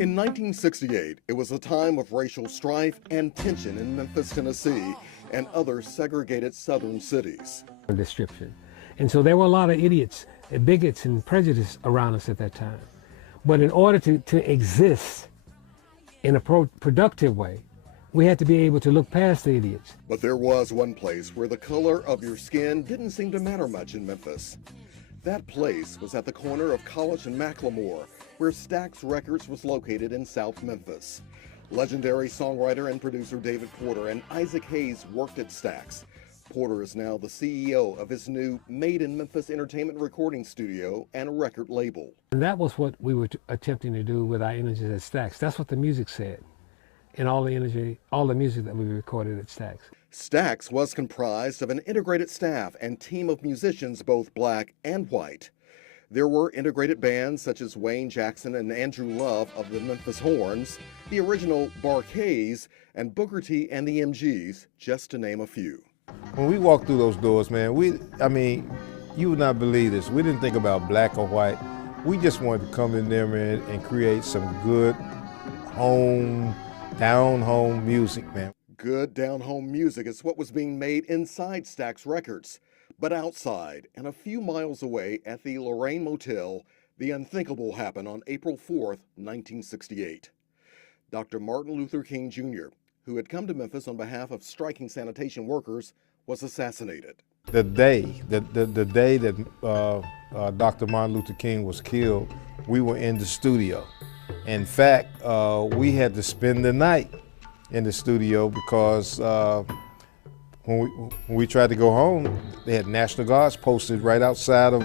In 1968, it was a time of racial strife and tension in Memphis, Tennessee, and other segregated southern cities. Description. And so there were a lot of idiots, bigots, and prejudice around us at that time. But in order to exist in a productive way, we had to be able to look past the idiots. But there was one place where the color of your skin didn't seem to matter much in Memphis. That place was at the corner of College and Macklemore, where Stax Records was located in South Memphis. Legendary songwriter and producer David Porter and Isaac Hayes worked at Stax. Porter is now the CEO of his new Made in Memphis entertainment recording studio and record label. And that was what we were attempting to do with our energies at Stax. That's what the music said. And all the energy, all the music that we recorded at Stax. Stax was comprised of an integrated staff and team of musicians, both black and white. There were integrated bands such as Wayne Jackson and Andrew Love of the Memphis Horns, the original Barkays, and Booker T and the MGs, just to name a few. When we walked through those doors, man, you would not believe this. We didn't think about black or white. We just wanted to come in there, man, and create some good down-home music, man. Good down-home music is what was being made inside Stax Records. But outside, and a few miles away at the Lorraine Motel, the unthinkable happened on April 4th, 1968. Dr. Martin Luther King Jr., who had come to Memphis on behalf of striking sanitation workers, was assassinated. The day that Dr. Martin Luther King was killed, we were in the studio. In fact, we had to spend the night in the studio because when we tried to go home, they had National Guards posted right outside of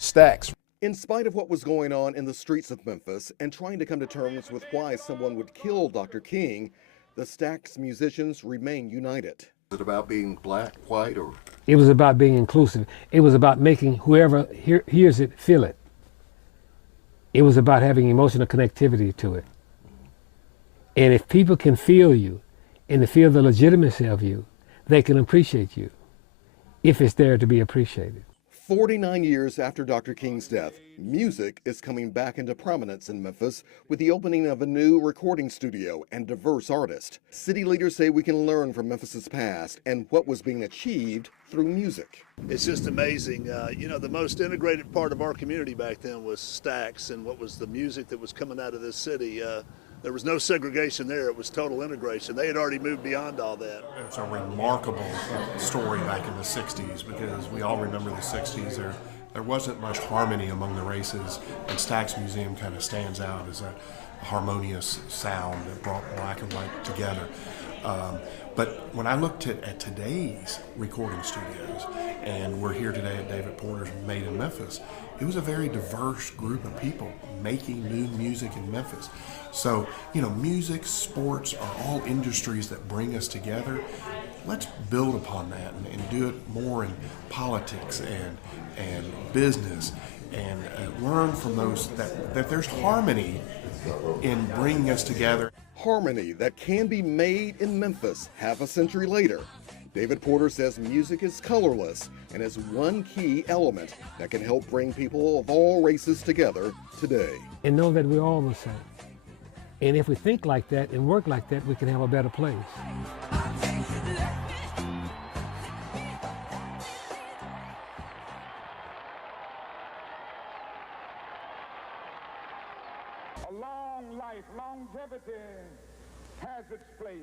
Stax. In spite of what was going on in the streets of Memphis and trying to come to terms with why someone would kill Dr. King, the Stax musicians remain united. Is it about being black, white, or? It was about being inclusive. It was about making whoever hears it feel it. It was about having emotional connectivity to it. And if people can feel you and feel the legitimacy of you, they can appreciate you, if it's there to be appreciated. 49 years after Dr. King's death, music is coming back into prominence in Memphis with the opening of a new recording studio and diverse artists. City leaders say we can learn from Memphis's past and what was being achieved through music. It's just amazing. The most integrated part of our community back then was Stax, and what was the music that was coming out of this city. There was no segregation there. It was total integration. They had already moved beyond all that. It's a remarkable story back in the 60s, because we all remember the 60s. There wasn't much harmony among the races, and Stax Museum kind of stands out as a harmonious sound that brought black and white together. But when I looked at today's recording studios, and we're here today at David Porter's Made in Memphis, it was a very diverse group of people making new music in Memphis. So, music, sports are all industries that bring us together. Let's build upon that and do it more in politics and business, and learn from those that there's harmony in bringing us together. Harmony that can be made in Memphis half a century later. David Porter says music is colorless and is one key element that can help bring people of all races together today. And know that we're all the same. And if we think like that and work like that, we can have a better place. A long life, longevity has its place.